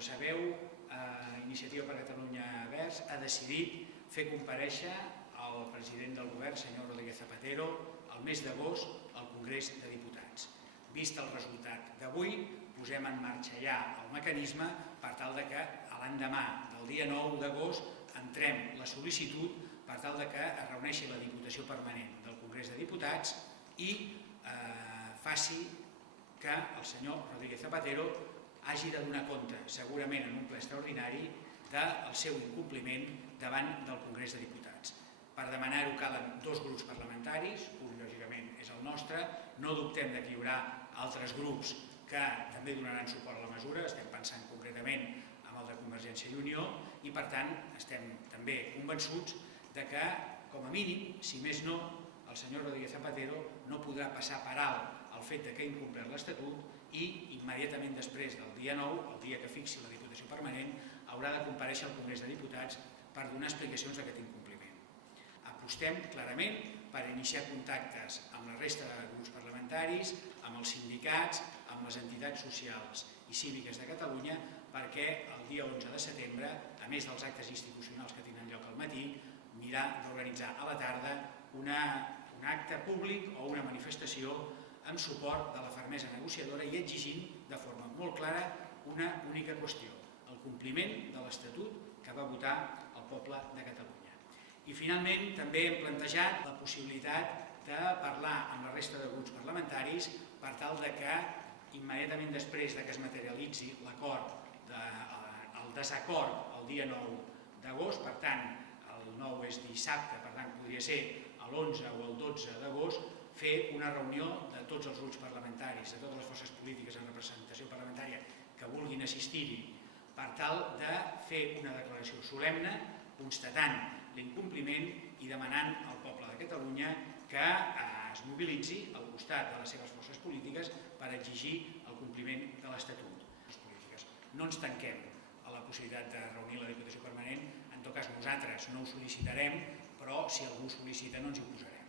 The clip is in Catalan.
com sabeu, Iniciativa per Catalunya Verds ha decidit fer comparèixer el president del govern, senyor Rodríguez Zapatero, el mes d'agost al Congrés de Diputats. Vist el resultat d'avui, posem en marxa ja el mecanisme per tal que l'endemà del dia 9 d'agost entrem la sol·licitud per tal que es reuneixi la Diputació Permanent del Congrés de Diputats i faci que el senyor Rodríguez Zapatero hagi de donar compte, segurament en un ple extraordinari, del seu incompliment davant del Congrés de Diputats. Per demanar-ho calen 2 grups parlamentaris, un lògicament és el nostre, no dubtem que hi haurà altres grups que també donaran suport a la mesura, estem pensant concretament en el de Convergència i Unió, i per tant estem també convençuts que, com a mínim, si més no, el senyor Rodríguez Zapatero no podrà passar per alt el fet que ha incomplert l'Estatut i immediatament després del dia 9, el dia que fixi la Diputació Permanent, haurà de comparèixer al Congrés de Diputats per donar explicacions d'aquest incompliment. Apostem clarament per iniciar contactes amb la resta de grups parlamentaris, amb els sindicats, amb les entitats socials i cíviques de Catalunya, perquè el dia 11 de setembre, a més dels actes institucionals que tindran lloc al matí, mirar d'organitzar a la tarda un acte públic o una manifestació en suport de la fermesa negociadora i exigint de forma molt clara una única qüestió, el compliment de l'Estatut que va votar el poble de Catalunya. I finalment també hem plantejat la possibilitat de parlar amb la resta de grups parlamentaris per tal que immediatament després que es materialitzi l'acord, el desacord el dia 9 d'agost, per tant el 9 és dissabte, per tant podria ser l'11 o el 12 d'agost, fer una reunió de tots els grups parlamentaris, de totes les forces polítiques en representació parlamentària que vulguin assistir-hi, per tal de fer una declaració solemne constatant l'incompliment i demanant al poble de Catalunya que es mobilitzi al costat de les seves forces polítiques per exigir el compliment de l'Estatut. No ens tanquem a la possibilitat de reunir la Diputació Permanent, en tot cas nosaltres no ho sol·licitarem, però si algú ho sol·licita no ens hi oposarem.